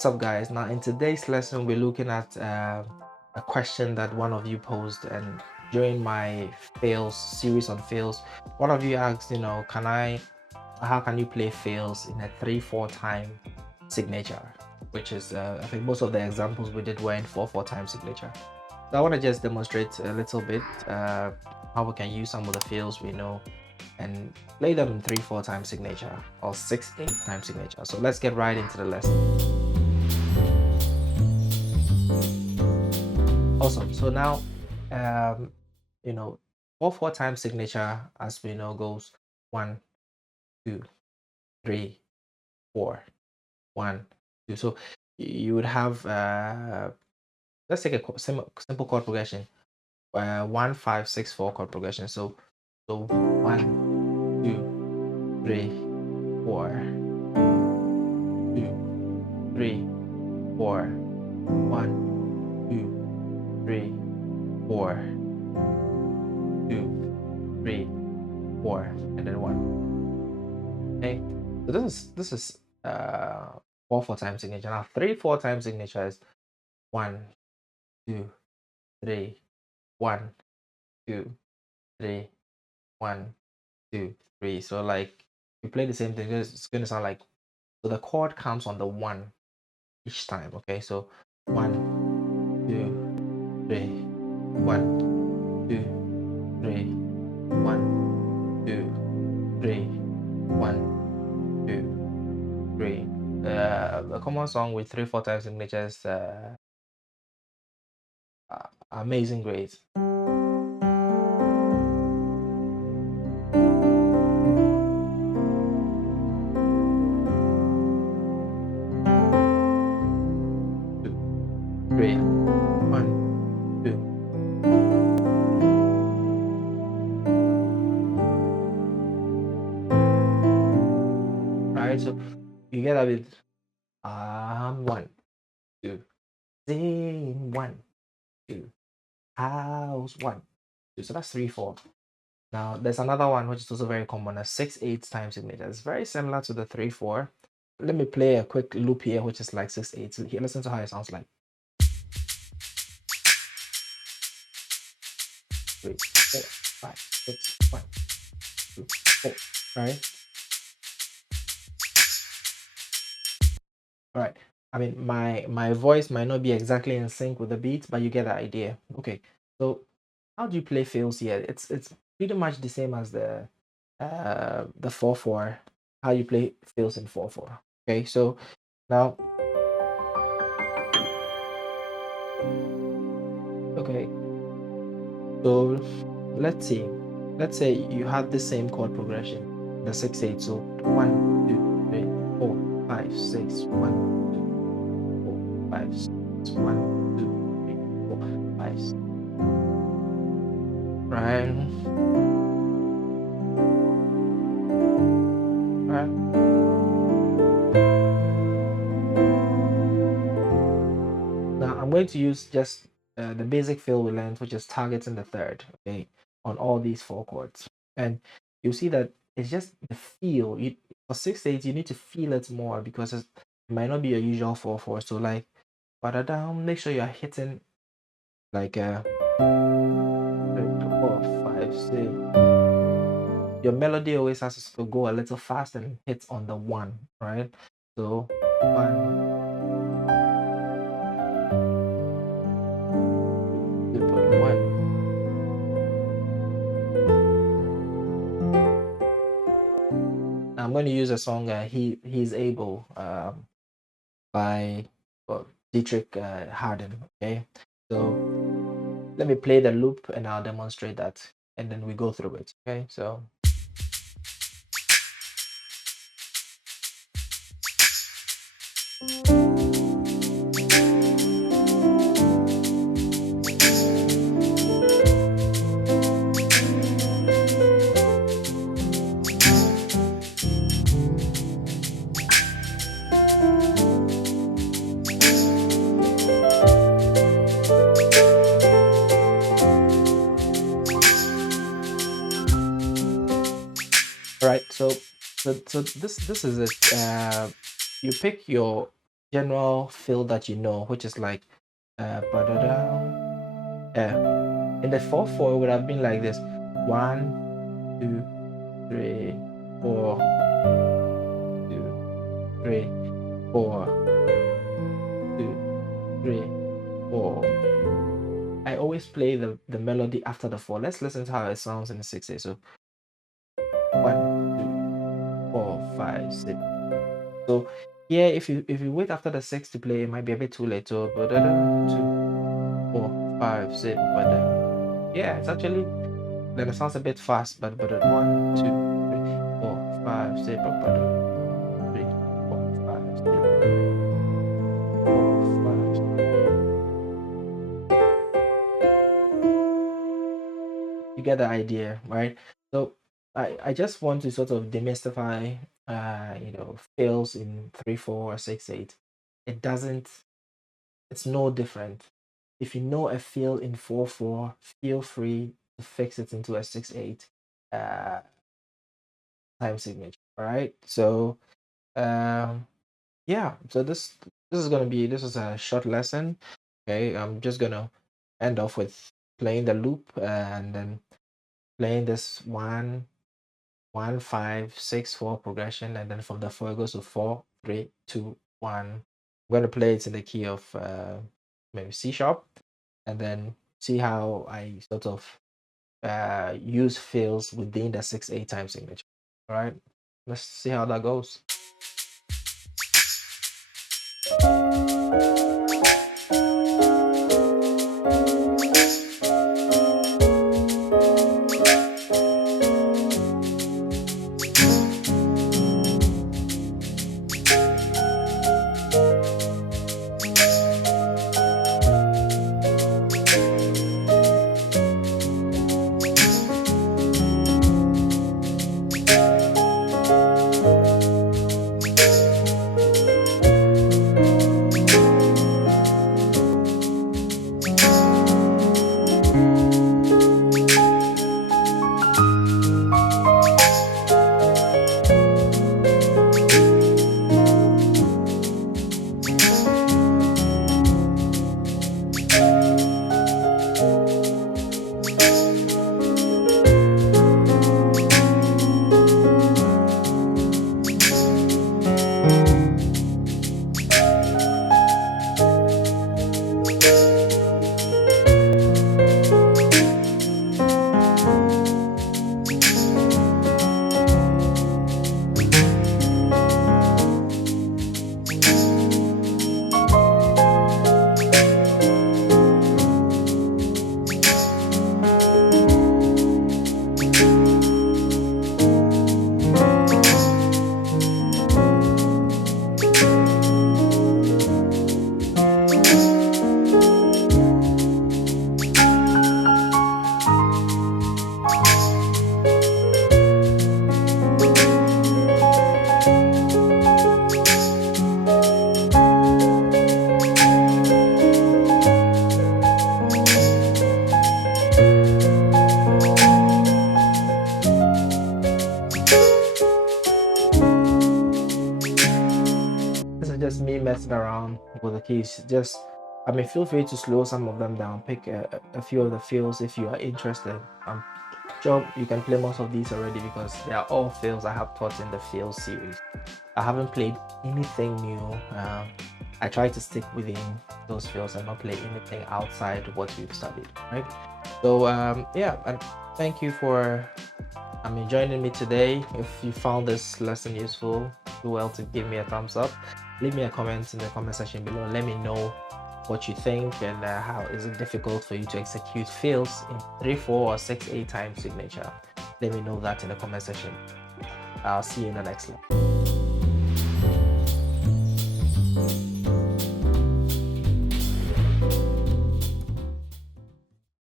What's up, guys? Now, in today's lesson, we're looking at a question that one of you posed, and during my fails series on fails, one of you asked, how can you play fails in a 3/4 time signature, which is, I think most of the examples we did were in 4/4 time signature. So I want to just demonstrate a little bit how we can use some of the fails we know and play them in 3/4 time signature or 6/8 time signature. So let's get right into the lesson. Awesome. So now, um, you know, 4/4 time signature, as we know, goes 1, 2, 3, 4, 1, 2. So you would have, let's take a simple chord progression, 1, 5, 6, 4 chord progression. So 1, 2, 3, 4, 2, 3, 4, 1, 2, 3, 4, 2, 3, 4, and then 1. Okay, so this is 4/4 time signature. Now 3/4 time signature is 1, 2, 3, 1, 2, 3, 1, 2, 3. So like you play the same thing, it's gonna sound like, so the chord counts on the 1 each time. Okay, so 1, 2, 3, 1, 2, 3, 1, 2, 3, 1, 2, 3. A common song with 3/4 time signatures, Amazing Grace. 2, 3, 1, 2. Right, so you get that with 1, 2, sing 1, 2, house 1, 2. So that's 3/4. Now there's another one which is also very common, a 6/8 time signature. It's very similar to the 3/4. Let me play a quick loop here, which is like 6/8. So here, listen to how it sounds like. 3, 4, 5, 6, 1, 2, 4. Right? All right. I mean, my voice might not be exactly in sync with the beat, but you get the idea. Okay. So how do you play fills here? It's pretty much the same as the 4/4. How you play fills in 4/4. Okay. So now, okay. So let's see. Let's say you have the same chord progression, the 6/8. So 1, 2, 3, 4, 5, 6, 1, 2, 4, 5, 6, 1, 2, 3, 4, 5, 6. Right. Right. Now I'm going to use just the basic fill we learned, which is targeting the third, okay, on all these 4 chords. And you'll see that it's just the feel. For 6/8, you need to feel it more because it might not be your usual 4/4. So like, down, make sure you're hitting like 3, 4, 5, 6. Your melody always has to go a little fast and hit on the 1, right? So 1, 2.1. I'm going to use a song, He's Able, by Dietrich Harden. Okay, so let me play the loop and I'll demonstrate that, and then we go through it. Okay, so all right, so this is it. You pick your general feel that you know, which is like in the 4/4 it would have been like this: 1, 2, 3, 4, 2, 3, 4, 2, 3, 4. I always play the melody after the 4. Let's listen to how it sounds in the 6/8. So 1, 2, 4, 5, 6. So yeah, if you wait after the 6 to play, it might be a bit too late. So 2, 4, 5, 6. Yeah, it's actually, then it sounds a bit fast, but 1, 2, 3, 4, 5, 6. 3, 4, 5, 6, 4, 5. You get the idea, right? So I just want to sort of demystify fails in 3/4 or 6/8. It doesn't, it's no different. If you know a fail in 4/4, feel free to fix it into a 6/8 uh time signature. All right. So yeah, so this is a short lesson. Okay, I'm just gonna end off with playing the loop and then playing this 1, 1, 5, 6, 4 progression, and then from the 4 it goes to 4, 3, 2, 1. I'm going to play it in the key of maybe C sharp, and then see how I sort of use fills within the 6/8 time signature. All right, let's see how that goes. This is just me messing around with the keys. Just, I mean, feel free to slow some of them down. Pick a few of the fills if you are interested. I'm sure you can play most of these already because they are all fills I have taught in the fills series. I haven't played anything new. I try to stick within those fills and not play anything outside what we've studied, right? So yeah, and thank you for joining me today. If you found this lesson useful, do well to give me a thumbs up. Leave me a comment in the comment section below. Let me know what you think and how is it difficult for you to execute fills in 3/4 or 6/8 time signature. Let me know that in the comment section. I'll see you in the next one.